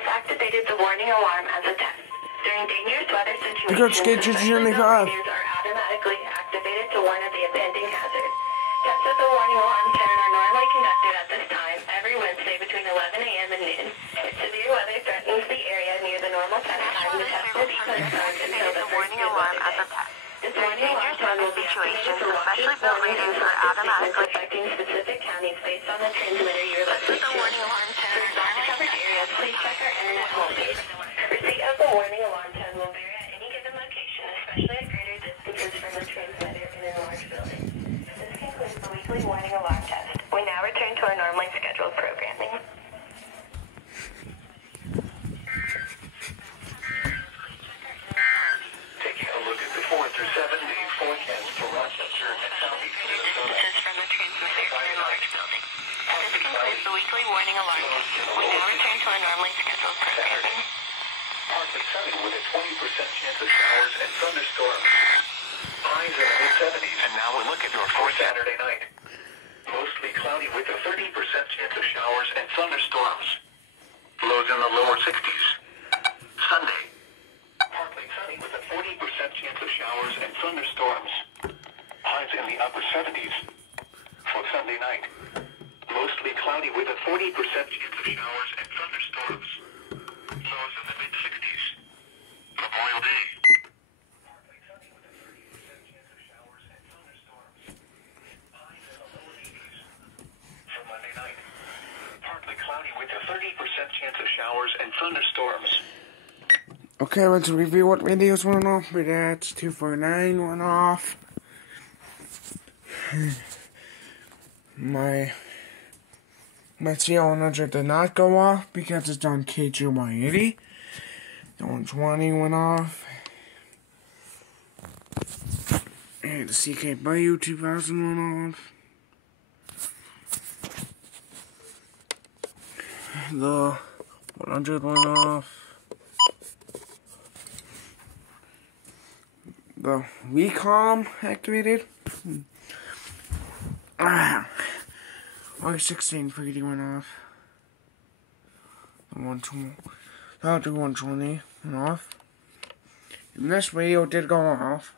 just activated the warning alarm as a test. During dangerous weather Good situations, skate, special radios are automatically activated to warn of the impending hazard. Tests of the warning alarm 10 are normally conducted at this time every Wednesday between 11 a.m. and noon. If severe weather threatens the area near the normal test time, the test will be postponed until the first good weather day. This warning alarm time will be activated for watches, warnings, and selected affecting specific counties based on the transmitter you're listening to. For disaster-covered areas, please check our internet homepage. Receipt of the warning alarm tone will vary at any given location, especially at greater distances from the transmitter in a large building. This concludes the weekly warning alarm test. We now return to our normally scheduled programming. Taking a look at the 4 through 7 day forecast for Rochester and Southeast Minnesota. This is from the transmitter in a large building. This concludes the weekly warning alarm test. We now return to our normally scheduled programming. Partly sunny with a 20% chance of showers and thunderstorms. Highs in the mid-70s. And now we look at your for Saturday night. Mostly cloudy with a 30% chance of showers and thunderstorms. Lows in the lower 60s. Sunday. Partly sunny with a 40% chance of showers and thunderstorms. Highs in the upper 70s. For Sunday night. Mostly cloudy with a 40% chance of showers and thunderstorms. Lows in the mid-60s. Memorial Day. Partly sunny with a 30% chance of showers and thunderstorms. Highs in the lower 80s. For Monday night. Partly cloudy with a 30% chance of showers and thunderstorms. Okay, let's review what videos went off. My dad's 249 went off. My CL100 did not go off because it's on KGY80. The 120 went off. And the CK Bayou 2000 went off. The 100 went off. The Recom activated. August 16 pretty went off. The 120 went off. And this video did go off.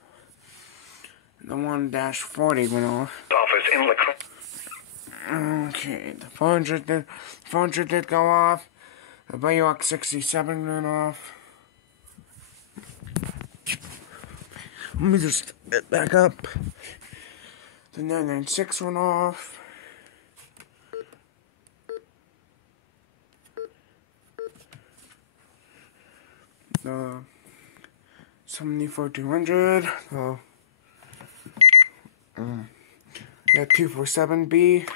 The 1-40 went off. Office in LaCroix. Okay, the 400 did go off. The Bayou 67 went off. Let me just get back up. The 996 went off. The 74-200. The 247B.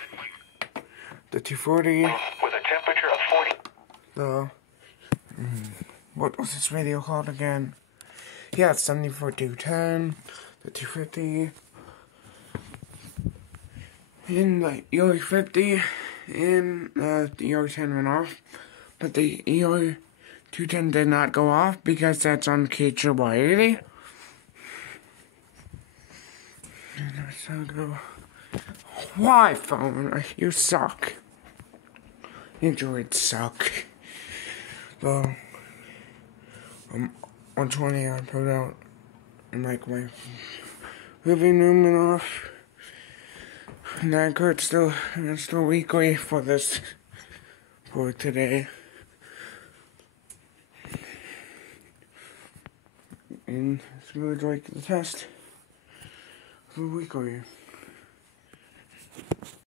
The 240. With a temperature of 40. The what was this radio called again? Yeah, it's 74-210. The 250. In the ER 50, and the ER 10 went off, but the ER 210 did not go off because that's on KGY80. And so go. Why, phone? You suck. You droids suck. The 120 I put out in like my living room and off. And that could still weekly for today. And it's really like the test for weekly.